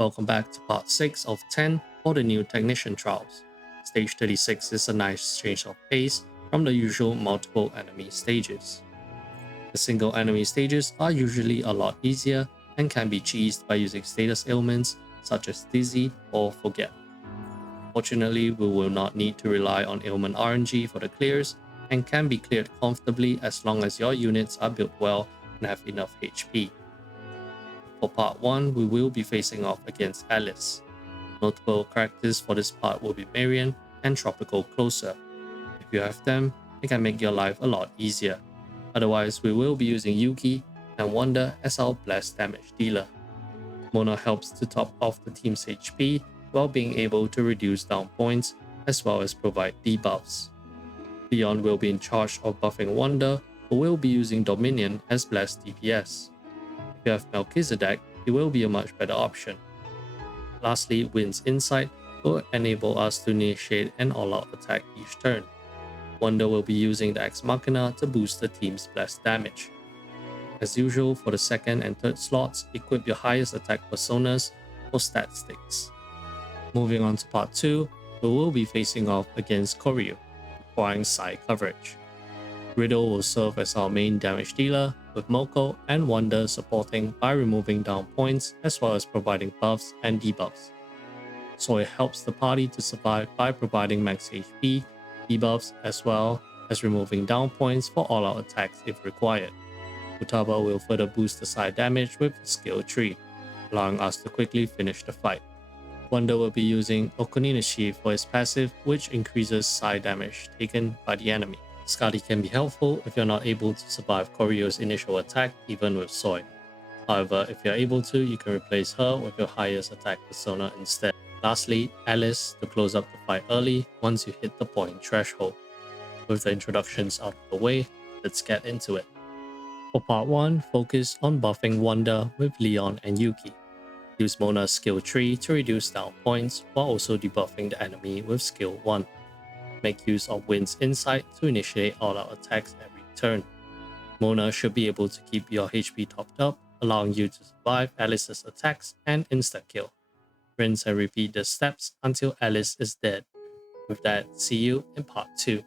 Welcome back to part 6 of 10 for the new Technician Trials. Stage 36 is a nice change of pace from the usual multiple enemy stages. The single enemy stages are usually a lot easier and can be cheesed by using status ailments such as Dizzy or Forget. Fortunately, we will not need to rely on ailment RNG for the clears and can be cleared comfortably as long as your units are built well and have enough HP. For part 1, we will be facing off against Alice. Notable characters for this part will be Marion and Tropical Closer. If you have them, it can make your life a lot easier. Otherwise, we will be using Yuki and Wanda as our blast damage dealer. Mona helps to top off the team's HP while being able to reduce down points as well as provide debuffs. Leon will be in charge of buffing Wanda, who will be using Dominion as blast DPS. If you have Melchizedek, he will be a much better option. Lastly, Wind's Insight will enable us to initiate an all-out attack each turn. Wanda will be using the Ex Machina to boost the team's blast damage. As usual, for the second and third slots, equip your highest attack personas for stat sticks. Moving on to part 2, we will be facing off against Koryu, requiring side coverage. Riddle will serve as our main damage dealer, with Moko and Wanda supporting by removing down points as well as providing buffs and debuffs. Soy helps the party to survive by providing max HP, debuffs as well as removing down points for all-out attacks if required. Futaba will further boost the side damage with skill tree, allowing us to quickly finish the fight. Wanda will be using Okuninashi for his passive, which increases side damage taken by the enemy. Skadi can be helpful if you're not able to survive Koryu's initial attack even with Soy. However, if you're able to, you can replace her with your highest attack persona instead. Lastly, Alice to close up the fight early once you hit the point threshold. With the introductions out of the way, let's get into it. For part 1, focus on buffing Wanda with Leon and Yuki. Use Mona's skill tree to reduce down points while also debuffing the enemy with skill 1. Make use of Wind's Insight to initiate all-out attacks every turn. Mona should be able to keep your HP topped up, allowing you to survive Alice's attacks and insta-kill. Rinse and repeat the steps until Alice is dead. With that, see you in part 2.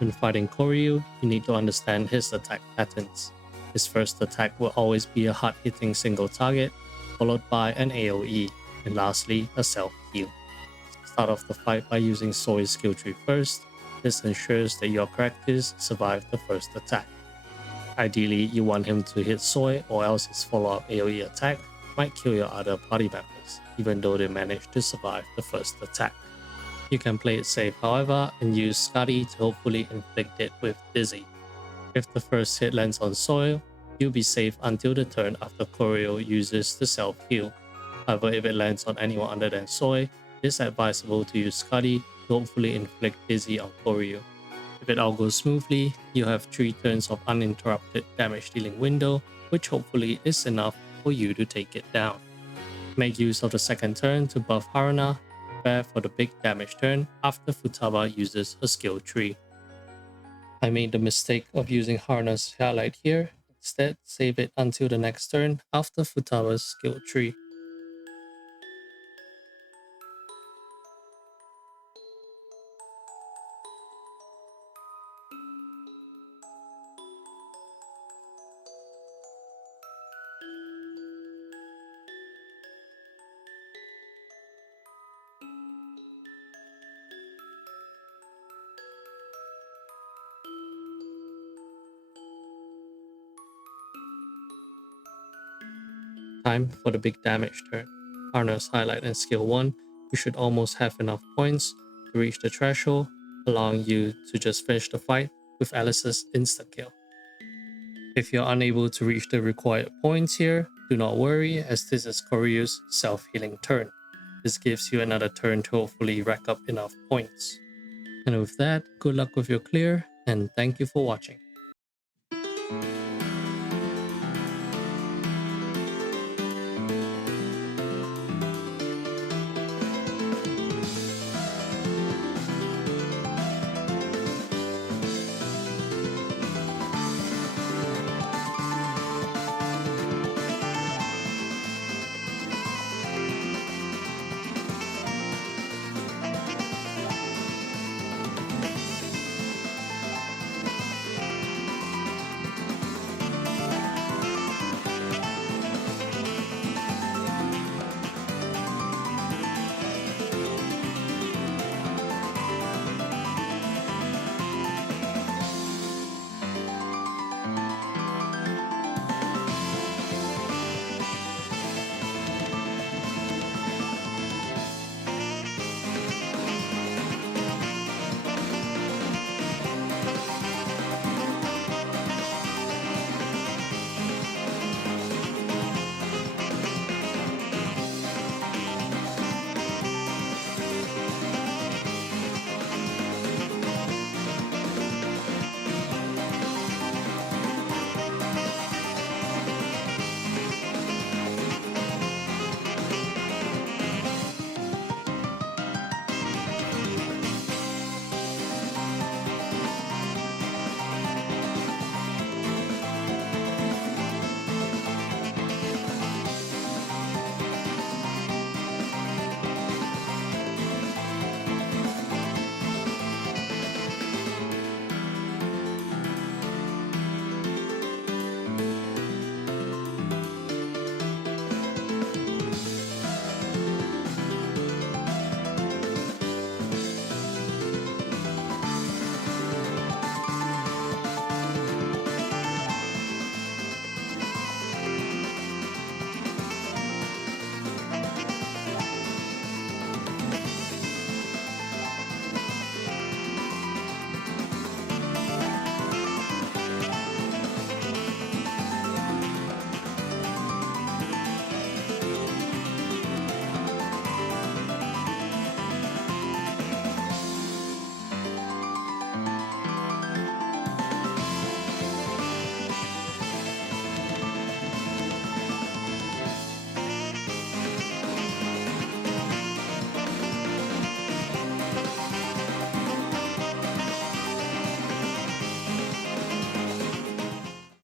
When fighting Koryu, you need to understand his attack patterns. His first attack will always be a hard-hitting single target, followed by an AoE, and lastly, a self-heal. Start off the fight by using Soi's skill tree first. This ensures that your characters survive the first attack. Ideally, you want him to hit Soi, or else his follow-up AoE attack might kill your other party members, even though they managed to survive the first attack. You can play it safe however, and use Scotty to hopefully inflict it with Dizzy. If the first hit lands on Soi, you'll be safe until the turn after Koryu uses the self-heal. However, if it lands on anyone other than Soi, it's advisable to use Scotty to hopefully inflict Dizzy on Koryu. If it all goes smoothly, you have 3 turns of uninterrupted damage dealing window, which hopefully is enough for you to take it down. Make use of the second turn to buff Haruna, prepare for the big damage turn after Futaba uses her skill tree. I made the mistake of using Haruna's highlight here, instead save it until the next turn after Futaba's skill tree. Time for the big damage turn. Haruna's highlight and skill 1, you should almost have enough points to reach the threshold, allowing you to just finish the fight with Alice's insta-kill. If you're unable to reach the required points here, do not worry, as this is Koryu's self-healing turn. This gives you another turn to hopefully rack up enough points. And with that, good luck with your clear, and thank you for watching.